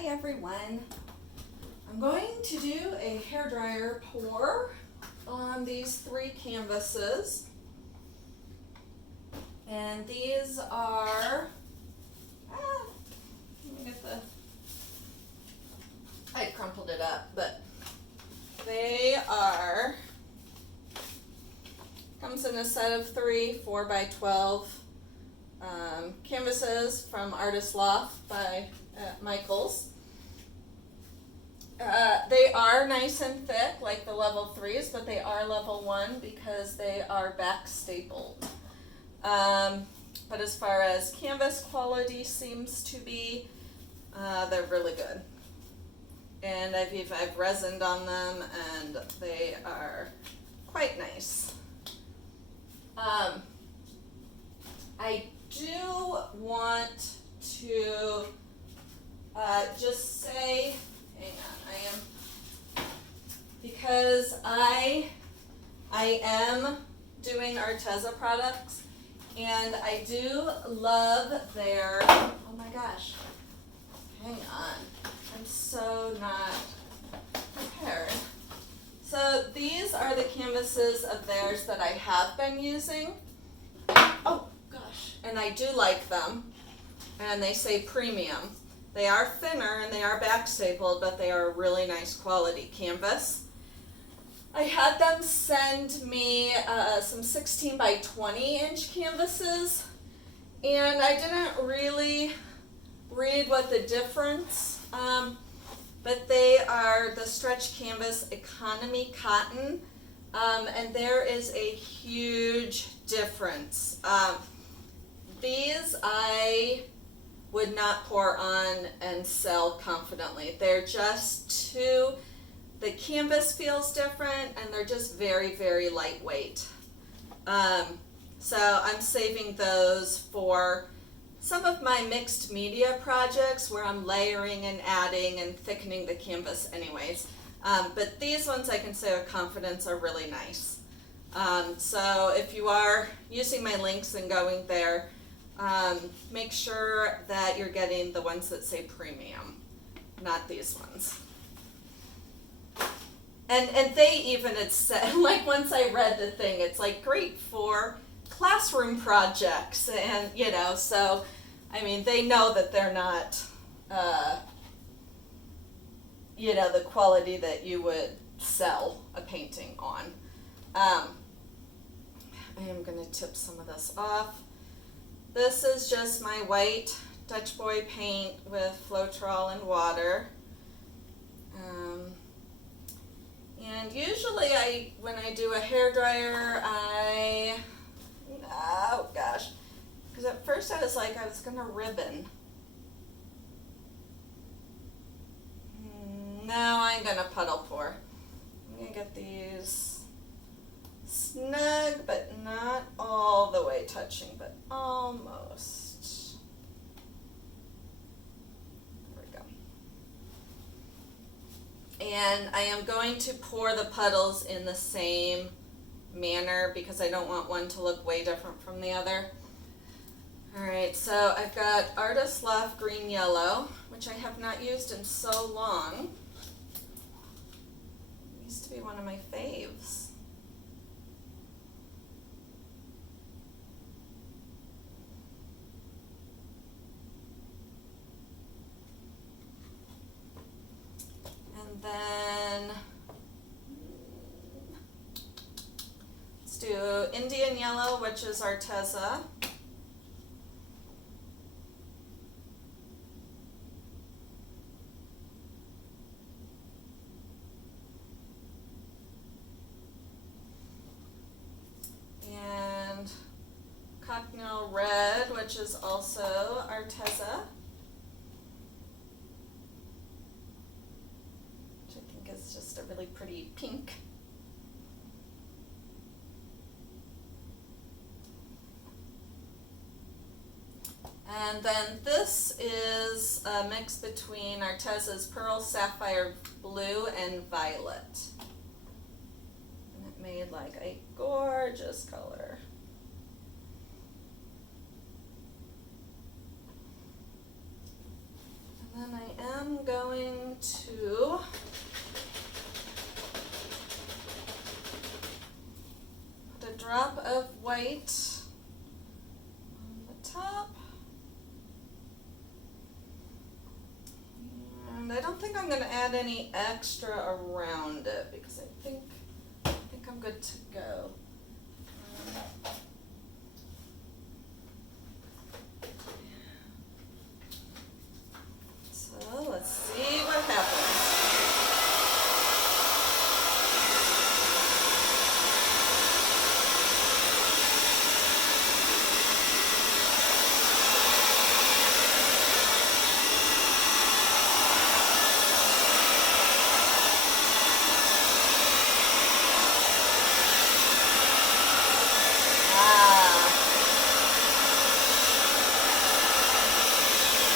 Hi everyone. I'm going to do a hairdryer pour on these 3 canvases. And these are, let me get I crumpled it up, but they are, comes in a set of 3 4x12 canvases from Artist Loft by Michaels. They are nice and thick like the level 3s, but they are level 1 because they are back stapled. But as far as canvas quality seems to be, they're really good. And I've resined on them and they are quite nice. I do want to just say, hang on, because I am doing Arteza products, and I do love their, oh my gosh, hang on, I'm so not prepared. So these are the canvases of theirs that I have been using. Oh gosh, and I do like them, and they say premium. They are thinner and they are back stapled, but they are a really nice quality canvas. I had them send me some 16 by 20 inch canvases, and I didn't really read what the difference, but they are the stretch canvas economy cotton, and there is a huge difference. These I would not pour on and sell confidently. They're just too, the canvas feels different and they're just very, very lightweight. So I'm saving those for some of my mixed media projects where I'm layering and adding and thickening the canvas anyways. But these ones I can say with confidence are really nice. So if you are using my links and going there, make sure that you're getting the ones that say premium, not these ones. And they even had said, like once I read the thing, it's like great for classroom projects, and you know, so I mean they know that they're not, you know, the quality that you would sell a painting on. I am going to tip some of this off. This is just my white Dutch Boy paint with Floetrol and water. And usually when I do a hairdryer, oh gosh, because at first I was like I was going to ribbon. Now I'm going to puddle pour. I'm going to get these snug, but not all the way touching, but almost. There we go. And I am going to pour the puddles in the same manner because I don't want one to look way different from the other. Alright, so I've got Artist Loft Green Yellow, which I have not used in so long. It used to be one of my faves. And then let's do Indian Yellow, which is Arteza. And Cocknell Red, which is also Arteza. It's just a really pretty pink. And then this is a mix between Arteza's Pearl Sapphire Blue and Violet. And it made like a gorgeous color. And then I am am going to put a drop of white on the top. And I don't think I'm going to add any extra around it because I think I'm good to go. So let's see what happens.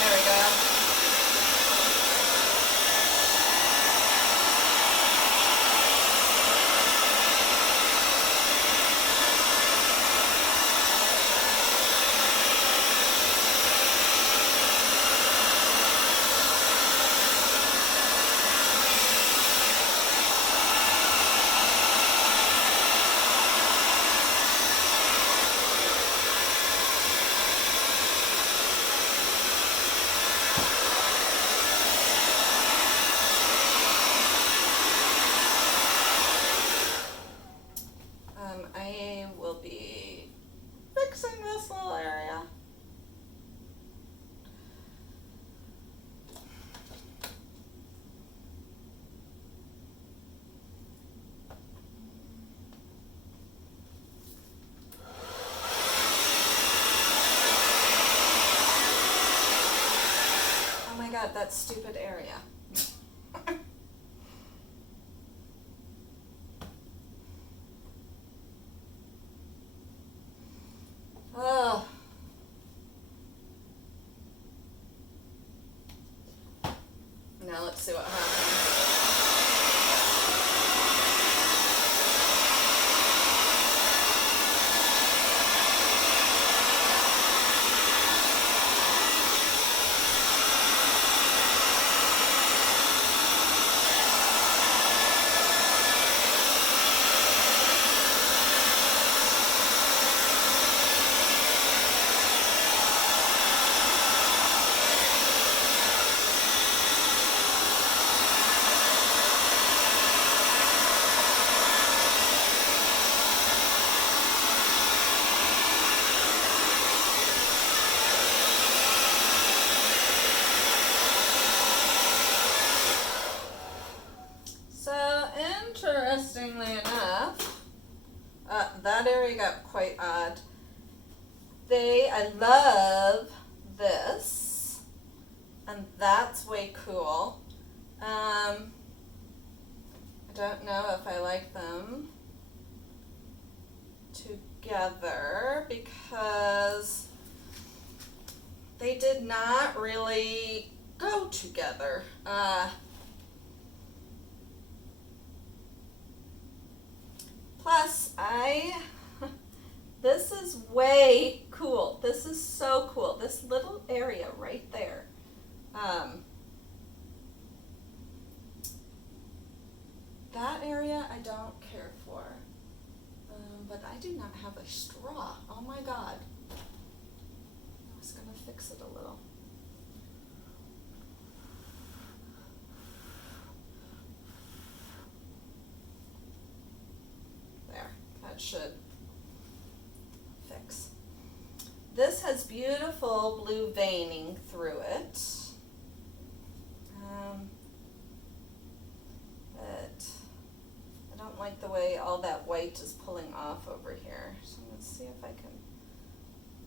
There we go. I will be fixing this little area. Oh my God, that stupid area. Oh. Now let's see what happens. So, interestingly enough, that area got quite odd. I love this, and that's way cool. I don't know if I like them together because they did not really go together. Plus, this is way cool. This is so cool. This little area right there. That area I don't care for. But I do not have a straw. Oh my God. I was going to fix it a little. There. That should fix. This has beautiful blue veining through it. But I don't like the way all that white is pulling off over here. So let's see if I can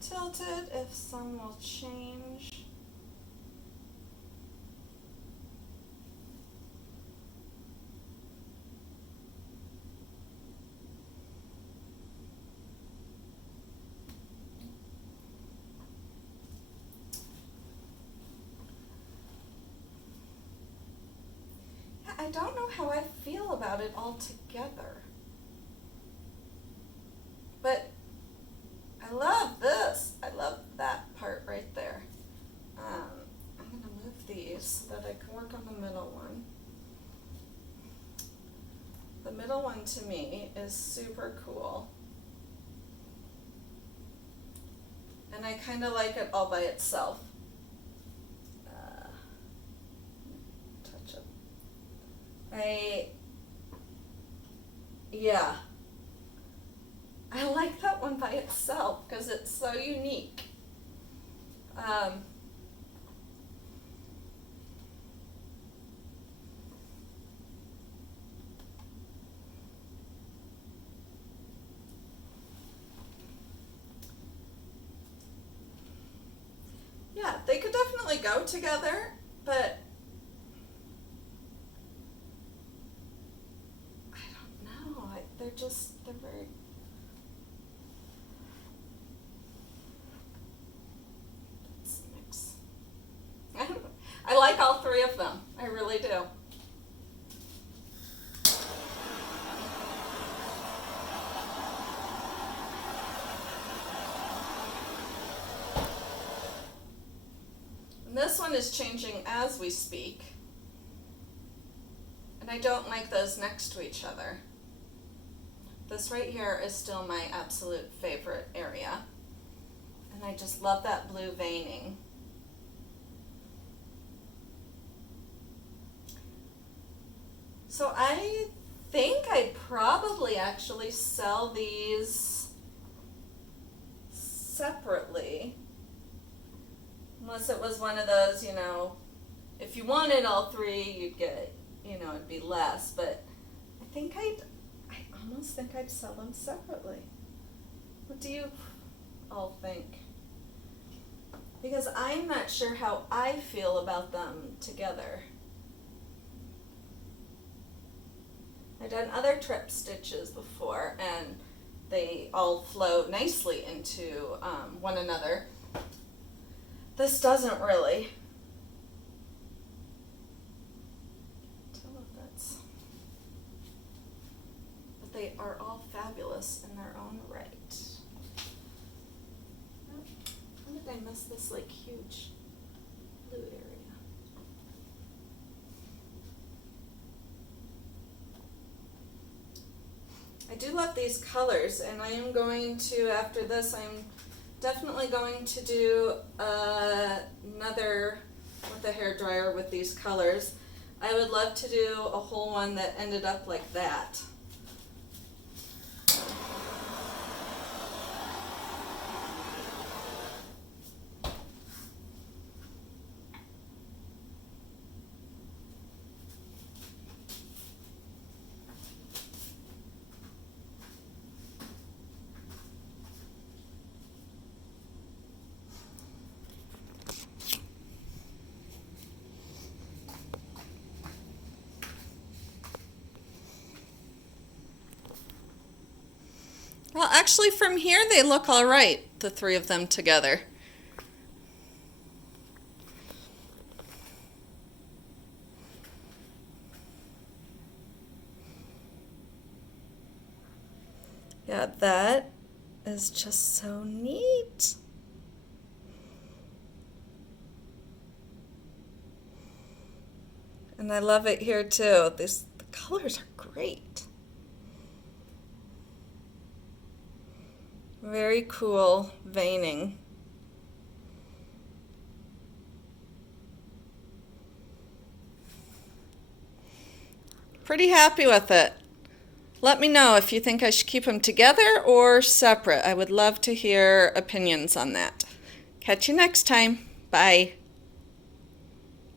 tilt it, if some will change. I don't know how I feel about it all together. But I love this. I love that part right there. I'm going to move these so that I can work on the middle one. The middle one to me is super cool. And I kind of like it all by itself. Touch up. Yeah. I like that one by itself because it's so unique. Yeah, they could definitely go together, but I don't know. They're very. Let's mix. I like all three of them. I really do. This one is changing as we speak, and I don't like those next to each other. This right here is still my absolute favorite area, and I just love that blue veining. So I think I'd probably actually sell these separately. Unless it was one of those, you know, if you wanted all three, you'd get, you know, it'd be less. But I almost think I'd sell them separately. What do you all think? Because I'm not sure how I feel about them together. I've done other trip stitches before, and they all flow nicely into one another. This doesn't really. But they are all fabulous in their own right. How did I miss this like huge blue area? I do love these colors, and I am going to, after this, I'm definitely going to do another with a hairdryer with these colors. I would love to do a whole one that ended up like that. Well, actually from here they look all right, the three of them together. Yeah, that is just so neat. And I love it here too. The colors are great. Very cool veining. Pretty happy with it. Let me know if you think I should keep them together or separate. I would love to hear opinions on that. Catch you next time. Bye.